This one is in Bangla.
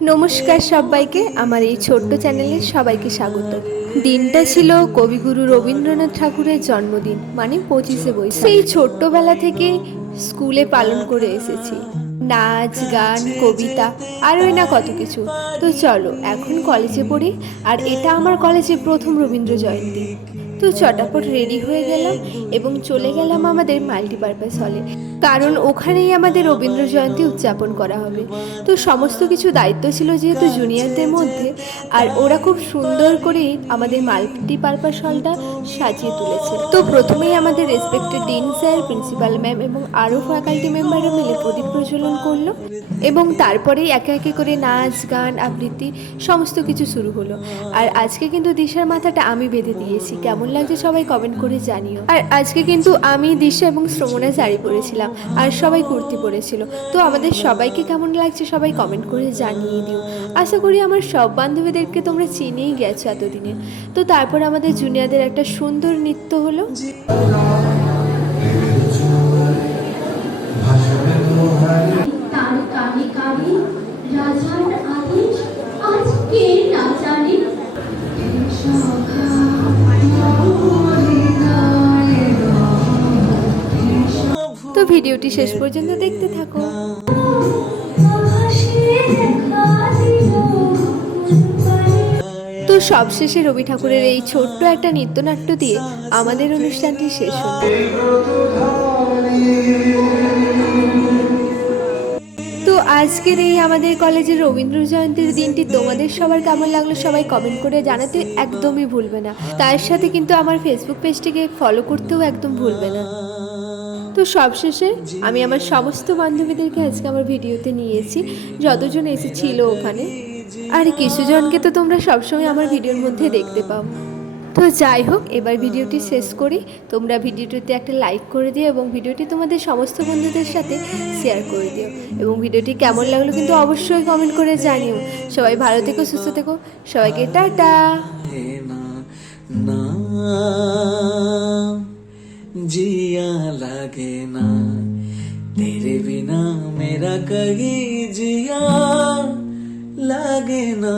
নমস্কার সবাইকে, আমার এই ছোট্ট চ্যানেলে সবাইকে স্বাগত। দিনটা ছিল কবিগুরু রবীন্দ্রনাথ ঠাকুরের জন্মদিন, মানে 25শে বৈশাখ। সেই ছোট্টবেলা থেকে স্কুলে পালন করে এসেছি, নাচ গান কবিতা আর ওই না কত কিছু। তো চলো এখন কলেজে পড়ি, আর এটা আমার কলেজে প্রথম রবীন্দ্র জয়ন্তী। তো চটাপট রেডি হয়ে গেলাম এবং চলে গেলাম আমাদের মাল্টিপারপাস হলে, কারণ ওখানেই আমাদের রবীন্দ্র জয়ন্তী উদযাপন করা হবে। তো সমস্ত কিছু দায়িত্ব ছিল যেহেতু জুনিয়রদের মধ্যে, আর ওরা খুব সুন্দর করে আমাদের মাল্টিপারপাস হলটা সাজিয়ে তুলেছে। তো প্রথমেই আমাদের respected dean sir, principal ma'am এবং আরও ফ্যাকাল্টি মেম্বাররা মিলে প্রদীপ প্রজ্বলন করলো, এবং তারপরেই একে একে করে নাচ গান আবৃত্তি সমস্ত কিছু শুরু হলো। আর আজকে কিন্তু দিশার মাথাটা আমি বেঁধে দিয়েছি, কেমন লাগছে সবাই কমেন্ট করে জানিও। আর আজকে কিন্তু আমি, দিশা এবং শ্রমণা শাড়ি পরেছিলাম আর সবাই কুর্তি পরেছিল। তো আমাদের সবাইকে কেমন লাগছে সবাই কমেন্ট করে জানিয়ে দিও। আশা করি আমার সব বান্ধবীদেরকে তোমরা চিনেই গেছো এতদিনে। তো তারপর আমাদের জুনিয়রদের একটা সুন্দর নৃত্য হলো। তো ভিডিওটি শেষ পর্যন্ত দেখতে থাকো। তো সবশেষে রবি ঠাকুরের এই ছোট্ট একটা নৃত্যনাট্য দিয়ে আমাদের অনুষ্ঠানটি শেষ হলো। তো আজকের এই আমাদের কলেজের রবীন্দ্র জয়ন্তীর দিনটি তোমাদের সবার কেমন লাগলো সবাই কমেন্ট করে জানাতে একদমই ভুলবে না। তার সাথে কিন্তু আমার ফেসবুক পেজটিকে ফলো করতেও একদম ভুলবে না। তো সবশেষে আমি আমার সমস্ত বান্ধবীদেরকে আজকে আমার ভিডিওতে নিয়েছি, যতজন এসেছিল ওখানে। আর কিছু জনকে তো তোমরা সবসময় আমার ভিডিওর মধ্যে দেখতে পাও। তো যাই হোক, এবার ভিডিওটি শেষ করি। তোমরা ভিডিওটিতে একটা লাইক করে দিও এবং ভিডিওটি তোমাদের সমস্ত বন্ধুদের সাথে শেয়ার করে দিও, এবং ভিডিওটি কেমন লাগলো কিন্তু অবশ্যই কমেন্ট করে জানিও। সবাই ভালো থেকো, সুস্থ থেকো, সবাইকে টাটা। जिया लगे ना तेरे बिना मेरा कहीं जिया लगे ना।